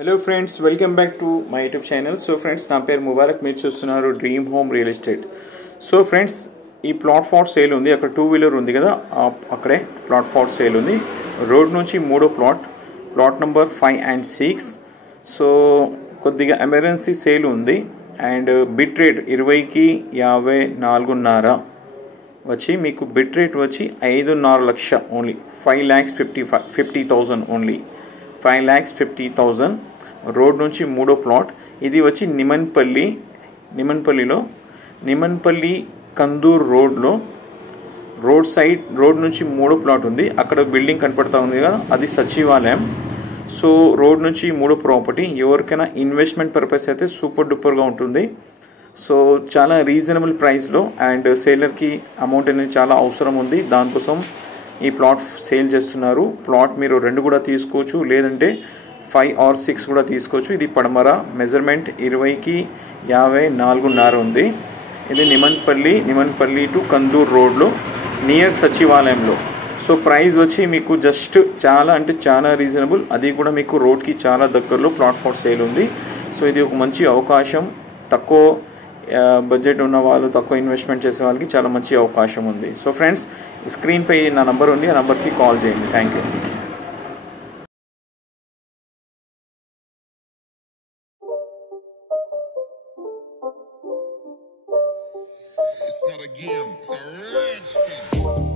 Hello friends welcome back to my YouTube channel. So friends ना पेर मुबारक మీరు చూస్తున్నారు dream home real estate. So friends ఈ plot for sale ఉంది, అక్కడ టూ వీలర్ ఉంది కదా, అక్కడే ప్లాట్ ఫార్ సేల్ ఉంది। రోడ్ నుంచి మూడో ప్లాట్ నంబర్ 5 and 6। సో కొద్దిగా ఎమర్జెన్సీ సేల్ ఉంది అండ్ బిట్ రేట్ 20కి 54.5 వచ్చి మీకు బిట్ రేట్ వచ్చి 5.5 లక్ష ఓన్లీ 5,50,000 ఓన్లీ 5,50,000। రోడ్ నుంచి మూడో ప్లాట్ ఇది వచ్చి నిమన్పల్లి కందూర్ రోడ్లో రోడ్ నుంచి మూడో ప్లాట్ ఉంది, అక్కడ బిల్డింగ్ కనపడతా ఉంది కదా, అది సచివాలయం। సో రోడ్ నుంచి మూడో ప్రాపర్టీ ఎవరికైనా ఇన్వెస్ట్మెంట్ పర్పస్ అయితే సూపర్ డూపర్గా ఉంటుంది। సో చాలా రీజనబుల్ ప్రైస్లో అండ్ సేలర్కి అమౌంట్ అనేది చాలా అవసరం ఉంది, దానికోసం ఈ ప్లాట్ సేల్ చేస్తున్నారు। ప్లాట్ మీరు 2 కూడా తీసుకోవచ్చు, లేదంటే 5 or 6 కూడా తీసుకోవచ్చు। ఇది పడమర, మెజర్మెంట్ 20కి 54.5 ఉంది। ఇది నిమన్పల్లి టు కందూర్ రోడ్లో నియర్ సచివాలయంలో। సో ప్రైస్ వచ్చి మీకు జస్ట్ చాలా అంటే చాలా రీజనబుల్, అది కూడా మీకు రోడ్కి చాలా దగ్గరలో ప్లాట్ ఫార్ సేల్ ఉంది। సో ఇది ఒక మంచి అవకాశం, తక్కువ బడ్జెట్ ఉన్న వాళ్ళు, తక్కువ ఇన్వెస్ట్మెంట్ చేసే వాళ్ళకి చాలా మంచి అవకాశం ఉంది। సో ఫ్రెండ్స్ స్క్రీన్ పై నా నంబర్ ఉంది, ఆ నంబర్కి కాల్ చేయండి। Thank you. It's not a game, it's a rich thing.